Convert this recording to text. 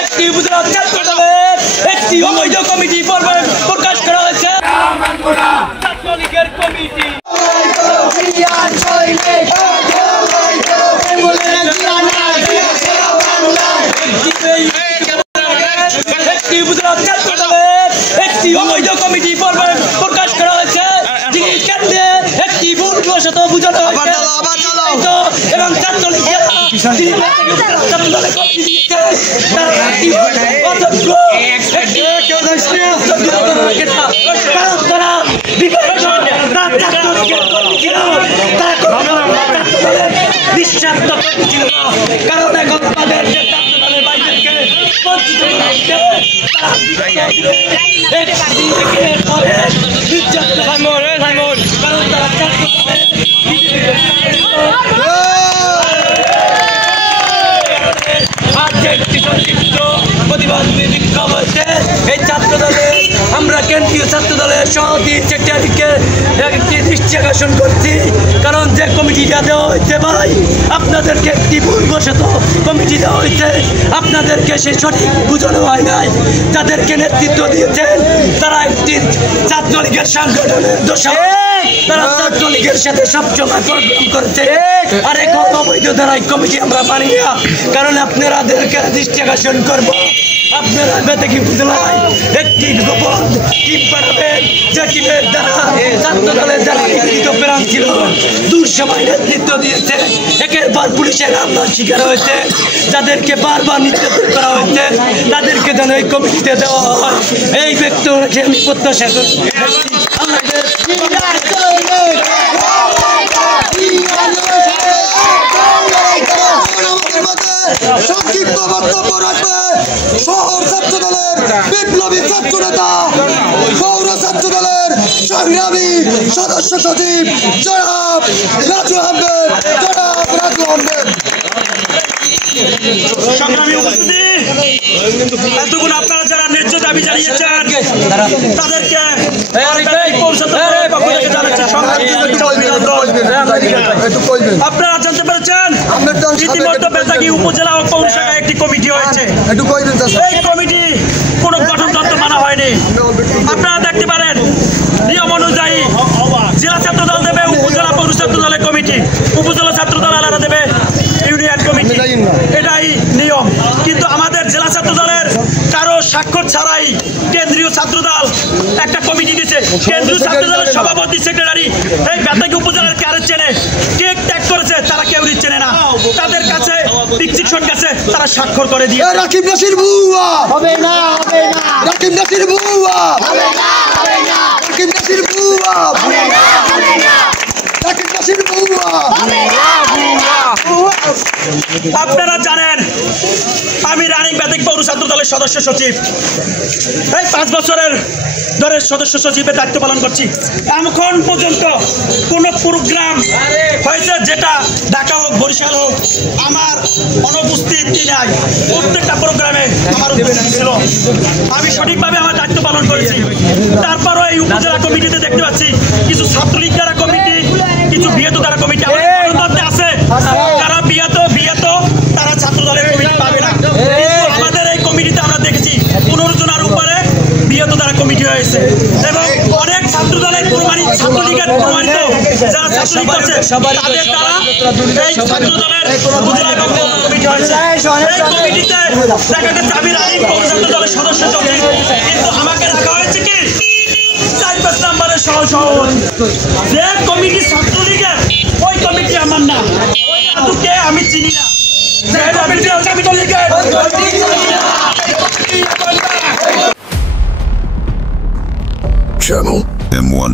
একটি উপজেলা ছাত্রদলের একটি অবৈধ কমিটি প্রকাশ করা হয়েছে। ছাত্রলীগের কমিটি একটি উপজেলা ছাত্রদলের একটি অবৈধ কমিটি প্রকাশ করা হয়েছে, যিনি কেন্দ্রে একটি ভুলবশত বুঝানো হয়েছে এবং ছাত্রলীগের ছাত্রদলের কমিটি দিয়েছে তারা অযোগ্য কারণ এখন তাদের ছাত্রদলের বাইরেকে বঞ্চিত কারণ তারা প্রতিবাদ বিক্ষোভ হচ্ছে। এই ছাত্রদলের আমরা কেন্দ্রীয় ছাত্রদলের সভাপতি সেক্রেটারিকে একটি দৃষ্টি আকর্ষণ করছি, কারণ যে কমিটিটা দেওয়া হয়েছে ভাই আপনাদেরকে একটি ভুলবশত কমিটি দেওয়া হয়েছে, আপনাদেরকে সে সঠিক বুঝানো হয় নাই। যাদেরকে নেতৃত্ব দিয়েছেন তারা একটি ছাত্রলীগের সাংগঠনের দোষা, তারা ছাত্রলীগের সাথে সবসময় প্রোগ্রাম করছে। আর এখন অবৈধ ধারায় কমিটি আমরা মানি না, কারণ আপনাদেরকে দৃষ্টি আকর্ষণ করবো আপনারা বেতকি বুঝলাই একটি গোপন টিম পাঠাবেন, যে টিমের দ্বারা ছাত্রদলের যারা নিগৃহীত প্রাণ ছিল দুঃসময় নেতৃত্ব দিয়েছে, একের পর পুলিশের হামলার শিকার হয়েছে, যাদেরকে বারবার নির্যাতন করা হয়েছে তাদেরকে যেন এই কমিটিতে দেওয়া হয়। এই ব্যক্তি আমি প্রত্যাশা করি সংক্ষিপ্ত বক্তব্য রাখবে শহর ছাত্র দলের বিপ্লবী ছাত্র নেতা, পৌর ছাত্র দলের সংগ্রামী সদস্য সচিব জনাব রাজু আহমেদ। সংগ্রামী উপস্থিতি, এতক্ষণ আপনারা যারা ন্যায্য দাবি জানিয়েছেন তাদেরকে আপনারা জানতে পেরেছেন ইতিমধ্যে বেতাগী উপজেলা ও পৌর শাখায় একটি কমিটি হয়েছে। এই কমিটি কোনো গঠনতন্ত্র মানা হয়নি। আপনারা দেখতে পারেন নিয়ম অনুযায়ী জেলা ছাত্র দল দেবে উপজেলা পৌর ছাত্র দলের কমিটি, উপজেলা ছাত্র দল আলাদা দেবে ইউনিয়ন কমিটি, এটাই নিয়ম। কিন্তু আমাদের জেলা ছাত্র দলের কারো স্বাক্ষর ছাড়াই কেন্দ্রীয় ছাত্র দল একটা কমিটি দিয়েছে। কেন্দ্রীয় ছাত্র দলের সভাপতি সেক্রেটারি এই বেতাগী উপজেলার কারে চেনে, কে ত্যাগ করেছে তারা কেউ চেনে না। তাদের কাছে ডিসিশন গেছে, তারা স্বাক্ষর করে দিয়ে রাকিব নাসির বুয়া হবে না, হবে না, রাকিব নাসির বুয়া হবে না, হবে না, রাকিব নাসির বুয়া হবে না, হবে না, রাকিব নাসির বুয়া হবে না, হবে না। আপনারা জানেন আমি রানিং বেতাগী পৌর ছাত্র দলের সদস্য সচিব, এই 5 বছরের ধরে সদস্য সচিবের দায়িত্ব পালন করছি। এখন পর্যন্ত কোন প্রোগ্রাম হয়েছে যেটা ঢাকা হোক বরিশাল হোক আমার অনুপস্থিতি নাই, প্রত্যেকটা প্রোগ্রামে আমার উপস্থিতি ছিল। আমি সঠিকভাবে আমার দায়িত্ব পালন করেছি। তারপরও এই উপজেলা কমিটিতে দেখতে পাচ্ছি কিছু ছাত্রলীগ দ্বারা কমিটি, কিছু বিয়েত দ্বারা কমিটি আছে, যারা বিয়েত তারা ছাত্র দলের কমিটি পাবে না। আমাদের এই কমিটিতে আমরা দেখেছি 15 জনের উপরে বিয়েত দ্বারা কমিটি হয়েছে এবং অনেক ছাত্র দলের প্রমাণিত ছাত্রলীগের প্রমাণিত যারা ছাত্রলীগ করছে তাদের দ্বারা এই ছাত্র দলের উপজেলা কমিটি হয়েছে। এই কমিটিতে দেখা গেছে আমি রানিং পৌর ছাত্র দলের সদস্য সচিব, কিন্তু আমাকে রাখা হয়েছে কি 4-5 নম্বরের সহসভাপতি। যে কমিটি ছাত্রলীগের ওই কমিটি আমার না, ওই রাজুকে আমি চিনি না। Channel M1